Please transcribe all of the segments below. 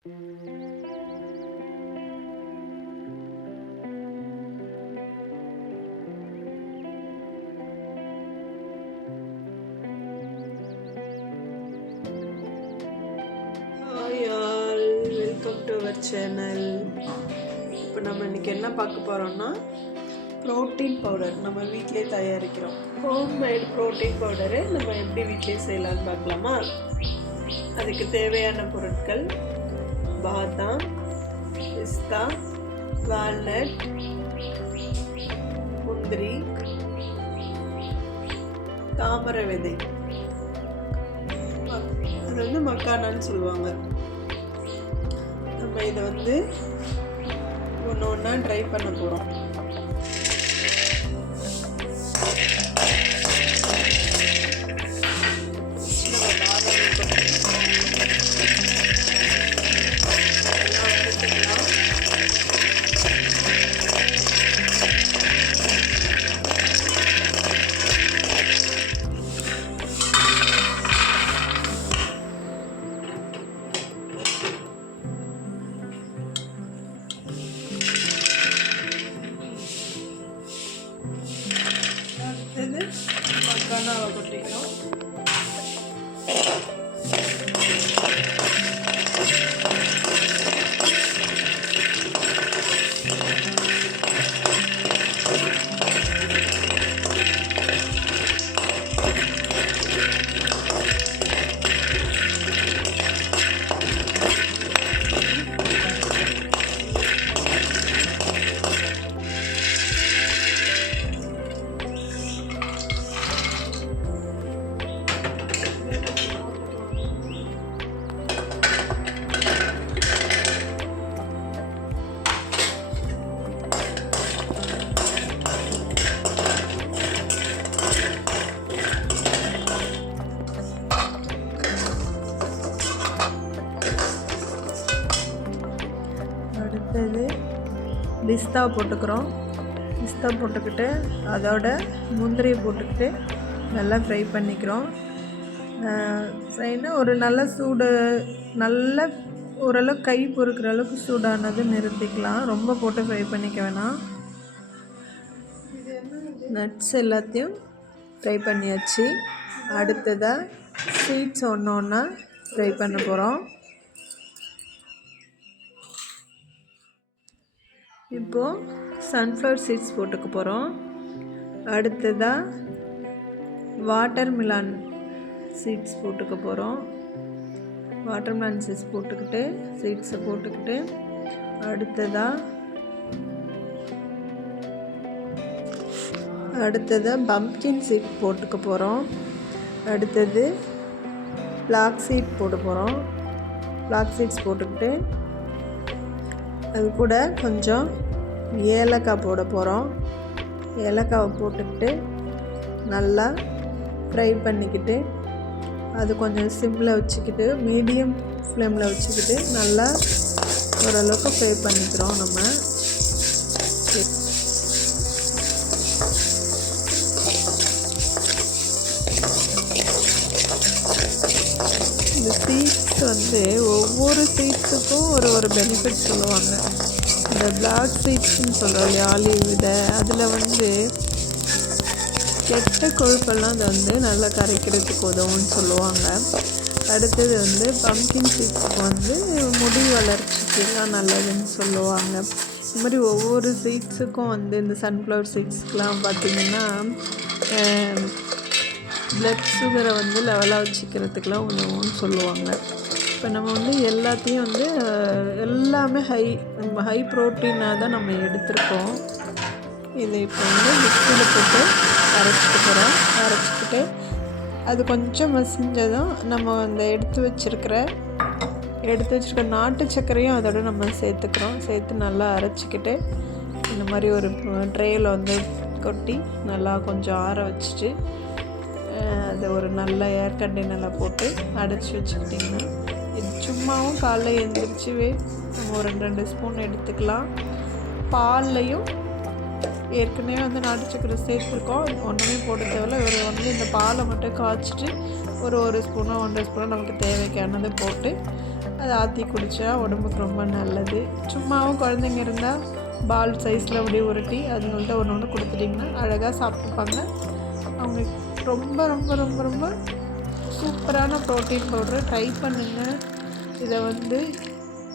Hi all, welcome to our channel. இப்போ நம்ம இன்றைக்கி என்ன பார்க்க போகிறோம்னா ப்ரோட்டீன் பவுடர் நம்ம வீட்டிலே தயாரிக்கிறோம். ஹோம்மேட் ப்ரோட்டீன் பவுடரு நம்ம எப்படி வீட்டிலே செய்யலான்னு பார்க்கலாமா? அதுக்கு தேவையான பொருட்கள் பாதாம், பிஸ்தா, வால்நட், முந்திரி, தாமரை விதை, அது வந்து மக்கானான்னு சொல்லுவாங்க. நம்ம இதை வந்து ஒன்று ஒன்றா ட்ரை பண்ண போகிறோம். அடுத்தது மக்கானாவை கொட்டிக்கிறோம். அடுத்தது பிஸ்தா போட்டுக்கிறோம். பிஸ்தா போட்டுக்கிட்டு அதோட முந்திரியை போட்டுக்கிட்டு நல்லா ஃப்ரை பண்ணிக்கிறோம். ஃப்ரைனா ஒரு நல்ல சூடு, நல்ல ஓரளவுக்கு கை பொறுக்கிற அளவுக்கு சூடானது நிறுத்திக்கலாம். ரொம்ப போட்டு ஃப்ரை பண்ணிக்க வேணாம். நட்ஸ் எல்லாத்தையும் ஃப்ரை பண்ணியாச்சு. அடுத்ததாக ஸ்வீட்ஸ் ஒன்று ஒன்றா ஃப்ரை பண்ண போகிறோம். இப்போது சன்ஃப்ளவர் சீட்ஸ் போட்டுக்க போகிறோம். அடுத்ததாக வாட்டர் மிலான் சீட்ஸ் போட்டுக்க போகிறோம். வாட்டர் மிலான் சீட்ஸ் போட்டுக்கிட்டு சீட்ஸை போட்டுக்கிட்டு அடுத்ததாக பம்ப்கின் சீட் போட்டுக்க போகிறோம். அடுத்தது ஃப்ளாக்ஸ் சீட் போட போகிறோம். ஃப்ளாக்ஸ் சீட்ஸ் போட்டுக்கிட்டு அது கூட கொஞ்சம் ஏலக்காய் போட போகிறோம். ஏலக்காவை போட்டுக்கிட்டு நல்லா ஃப்ரை பண்ணிக்கிட்டு அது கொஞ்சம் சிம்மில் வச்சுக்கிட்டு மீடியம் ஃப்ளேமில் வச்சுக்கிட்டு நல்லா ஓரளவுக்கு ஃப்ரை பண்ணிக்கிறோம். நம்ம இந்த சீட்ஸ் வந்து ஒவ்வொரு சீட்ஸுக்கும் ஒரு பெனிஃபிட் சொல்லுவாங்க. இந்த பிளாக் சீட்ஸ்ன்னு சொல்கிறோம் இல்லையா, ஆலிவ் விதை, அதில் வந்து கெட்ட கொழுப்பெல்லாம் அது வந்து நல்லா கரைக்கிறதுக்கு உதவும்னு சொல்லுவாங்க. அடுத்தது வந்து பம்ப்கின் சீட்ஸுக்கு வந்து முடி வளர்ச்சிக்கெல்லாம் நல்லதுன்னு சொல்லுவாங்க. இது மாதிரி ஒவ்வொரு சீட்ஸுக்கும் வந்து இந்த சன்ஃப்ளவர் சீட்ஸ்க்கெலாம் பார்த்திங்கன்னா ப்ளட் சுகரை வந்து லெவலாக வச்சுக்கிறதுக்கெலாம் உதவும்னு சொல்லுவாங்க. இப்போ நம்ம வந்து எல்லாத்தையும் வந்து எல்லாமே ஹை ப்ரோட்டீனாக தான் நம்ம எடுத்துருக்கோம். இதை இப்போ வந்து மிக்ஸியில் போட்டு அரைச்சிக்கிட்டு அது கொஞ்சம் மசிஞ்சதும் நம்ம அந்த எடுத்து வச்சுருக்கிற நாட்டு சர்க்கரையும் அதோட நம்ம சேர்த்து நல்லா அரைச்சிக்கிட்டு இந்த மாதிரி ஒரு ட்ரேயில் வந்து கொட்டி நல்லா கொஞ்சம் ஆற வச்சுட்டு அதை ஒரு நல்ல ஏர் கண்டெய்னரில் போட்டு அடைச்சி வச்சுக்கிட்டிங்கன்னா இது சும்மாவும் காலைல எழுந்திரிச்சுவே நம்ம ஒரு 2 ஸ்பூன் எடுத்துக்கலாம். பால்லையும் ஏற்கனவே வந்து நாட்டு சக்கரை சேர்த்துருக்கோம், ஒன்றுமே போட தேவையில்ல. ஒன்று இந்த பாலை மட்டும் காய்ச்சிட்டு ஒரு ஸ்பூனோ 1.5 ஸ்பூனோ நமக்கு தேவைக்கானதை போட்டு அதை ஆற்றி குடித்தா உடம்புக்கு ரொம்ப நல்லது. சும்மாவும் குழந்தைங்க இருந்தால் பால் சைஸில் அப்படியே உருட்டி அதுங்கள்ட்ட ஒன்று ஒன்று கொடுத்துட்டிங்கன்னா அழகாக சாப்பிட்டுப்பாங்க. அவங்க ரொம்ப ரொம்ப ரொம்ப ரொம்ப சூப்பரான ப்ரோட்டீன் பவுடர். ட்ரை பண்ணுங்கள். இதை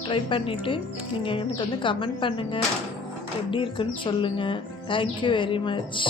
ட்ரை பண்ணிவிட்டு நீங்கள் எனக்கு கமெண்ட் பண்ணுங்கள், எப்படி இருக்குன்னு சொல்லுங்கள். Thank you very much.